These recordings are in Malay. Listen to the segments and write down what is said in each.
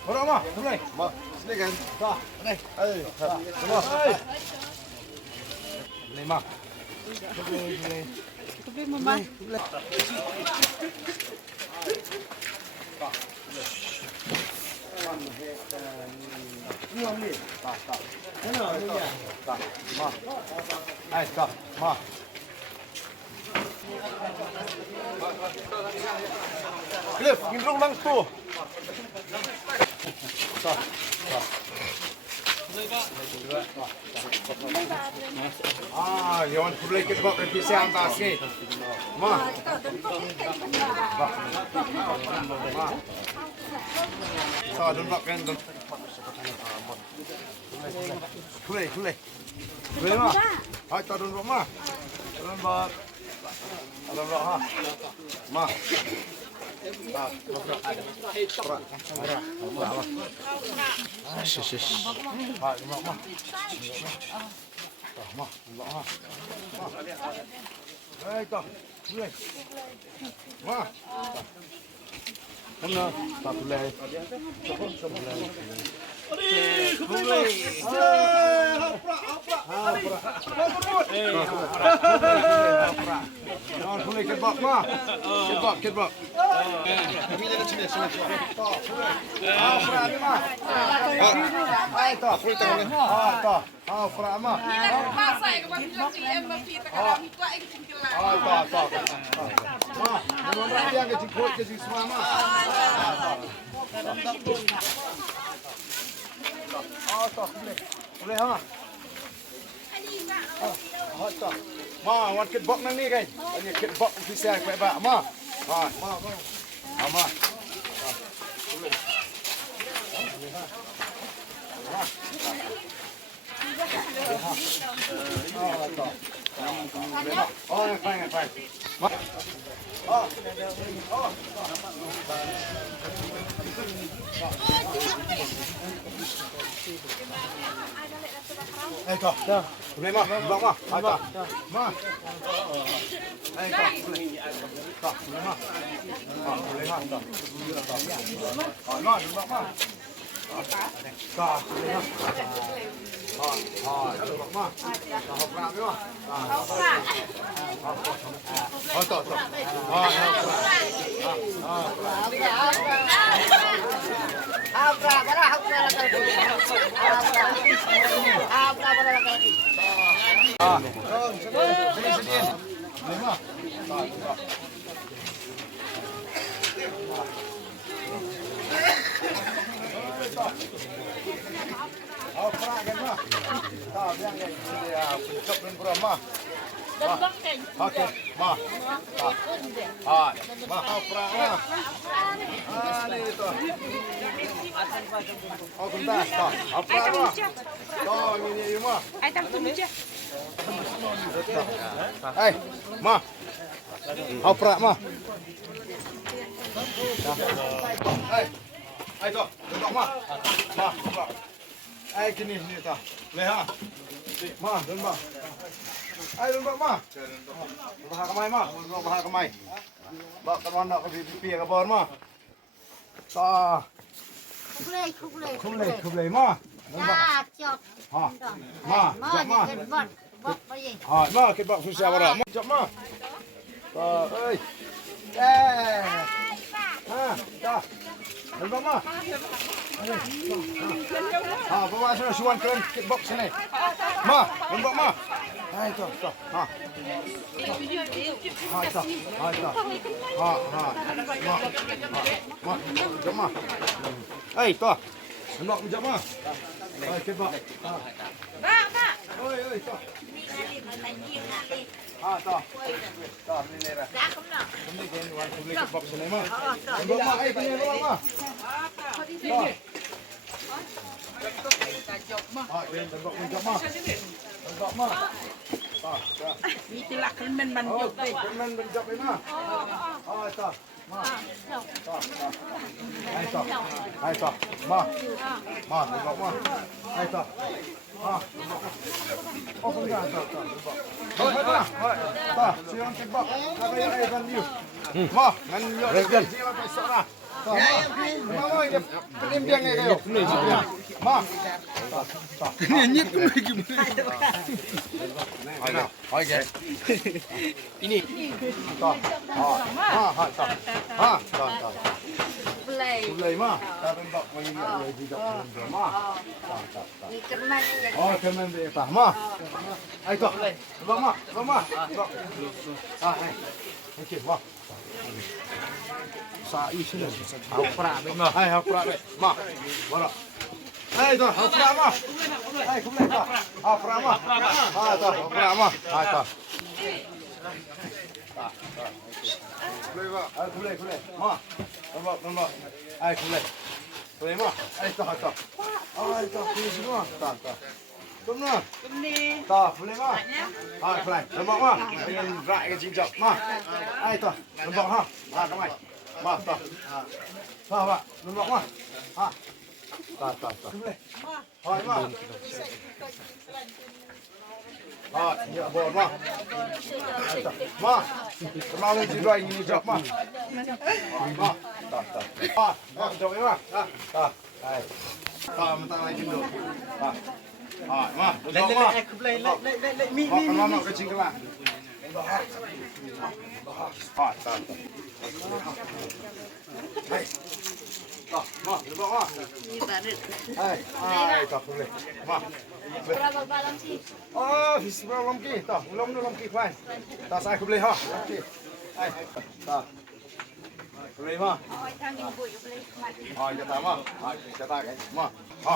Baru mah, mulai. Mah, sini kan. Dah, ni. Semua. Ni mah. Tapi mama. Cliff, ginrong lang to. Yon boleh kita buat revisi atas ni. Ma. Sa dun buat kan. Boleh. Boleh ma. Hai ta dun buat ma. Dun buat. Dun buat ha. Ma. Boleh kebab mah. Kebab. Kami nak sini. Frag mah. Ai to. Full tang. To. Frag mah. Masa ya kemarin bilang si MVP sekarang itu aja cingkilan. To. Mah, memang dia ke jikut ke semua mah. To. Boleh ha. To. Ma, wan kebab nang ni kan. Ini kebab official kebab mah. Ma. Boleh mah, bang mah. Ma. Boleh mah. Okey, ma. Ni tu. Oh, bentar. Apa ma? Ni ma. Ai tam tu je. Hey, ma. Apa ma? Hey tu. Duduk ma. Gini tu. Leha. Ma, duduk. Duduk ma. Bahak kamai ma. Bahak kamai. Bak kawan nak ke pipi ke bawah ma. Ta. Kublai ma. Ya, chọc. Ha. Ma, jap ma. Ma, kita buat susah bara. Ma, jap ma. Ta, oi. Dah. Nampak ma? Bawa sana suan keren kickbox sini. Ma, nampak ma? Itu. Ha. Ma, jap ma. Tu. Nampak jap ma? Kickbox. Pak. Oi, tu. Tu. Ni lah. Ini kan wan boleh kickbox sini ma. Nampak ma? Kini nampak ma? Nampak ma? Itulah kemen manjuk. Kemen benjok ni ma. Tu. Ma. Hai tu. Ma. Nampak ma? Hai tu. Oh, enggak, tak. Ta, siang kebab. Apa yang ai van you? Ma, ngan yo. Regan. Siang pa sana. Ta, ma. Ma ini lim dia ngai kayo. Ma. Ta. Ini nyit tu lagi. Ayo. Oke. Ini. Ta. Ha, ta. Ha, ta. Kulay ma. Ta tembak mangin yo dijak ma. Ta. Oh, kerman dia ta. Ma. Ayo ta. Ma. Ah, hai. Okey, ma. Sa isi ni. Hapra be ma. Hai hapra be. Ma. Bara. Hai tu, hapra ma. Hai kumle ta. Hapra ma. Ha ta, hapra ma. Ha ta. Kumle ma. Hai kumle. Ma. Nombor. Hai kumle. Kumle ma. Hai ta. Hai ta, ni semua. Ta. Kumle. Ta, kumle ma. Hai kumle. Nombor ma. Dengan rak ke cincap. Ma. Hai ta. Nombor ha. Ha kamai. Ma ta. Ta ba. Nombor ma. Ha. Ta. Kumle. Hai ma. Ha, ya bon ma. Ma. Kemarin si dua ini jap ma. Ma. Ta. Ma, jap ma. Ta. Hai. Ta, mentah lagi dulu. Ta. Ha, ma. Jap ma. Mi. Ma kecil kelak. Ha, ta. Hai. Ta, ma, jap ma. Hai, tak boleh. Ma. Berapa malam sih? Oh, festival lamki. Tak, belum lamki fine. Tak saya boleh ha. Lamki. Hai. Tak. Boleh ma. Oh, kami boleh mati. Ha, kata ma. Ha, kata kan. Ma. Ha.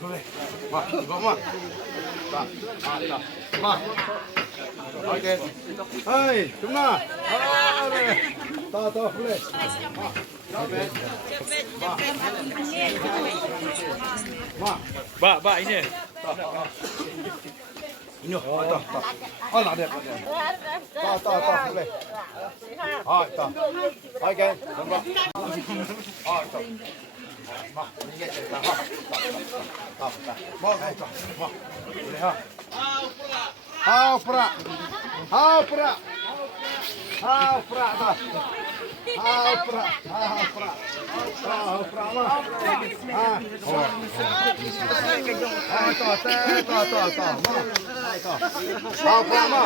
Boleh. Ma, ma. Tak. Tak. Ma. Okey. Hai, kemana? Tak, boleh. Ba ini. Ini, tak. Oh, nak dia. Tak, boleh. Ah, tak. Okey, nampak. Ah, tak. Ma, ini tak. Tak. Ma, tak. Ma. Boleh ha. Hapra dah. Hapra ma. Hapra ma.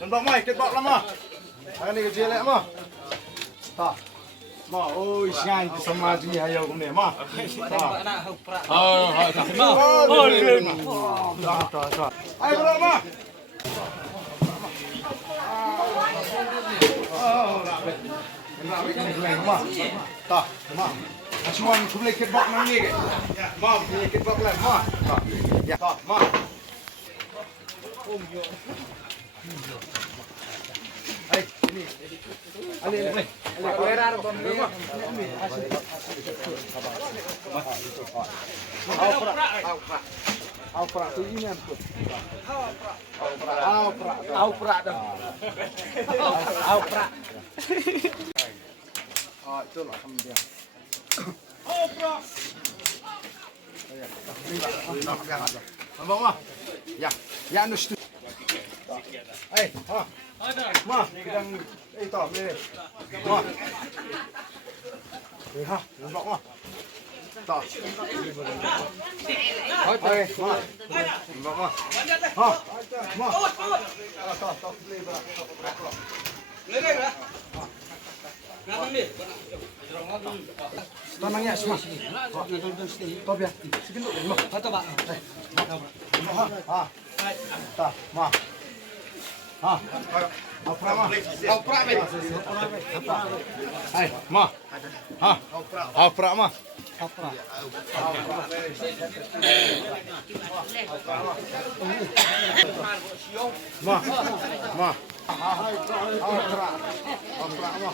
Nampak mai ketbak lama. Hari ni kecil lek mah. Tak. Ma, oi siang sama sini hayau kumne ma. Tak. Tak. Tak. Ayo bro ma. Tak. Ma. Acuan kumle ketbak nang ni ke. Ma, ni ketbak lek ma. Tak. Ya. Tak. Ma. Hai, ini. Ale. Kuerar bom ni. Aufra tu ini aku. Aufra dah. Aufra. Ah, itu lah dia. Aufra. Nampak mah? Ya anu situ. Hai, ha. Ma, kita tak boleh. Ma. Ha, nampak ma. Tak. Hai, ma. Nampak ma. Ha. Ma. Tak boleh berak. Boleh berak. Tanangnya semua. Top ya. Sebentar. Ha. Ta, ma. Ha. Opra ma. Opra be. Hai, ma. Ha. Opra ma. Ma. Ma. Opra. Opra ma.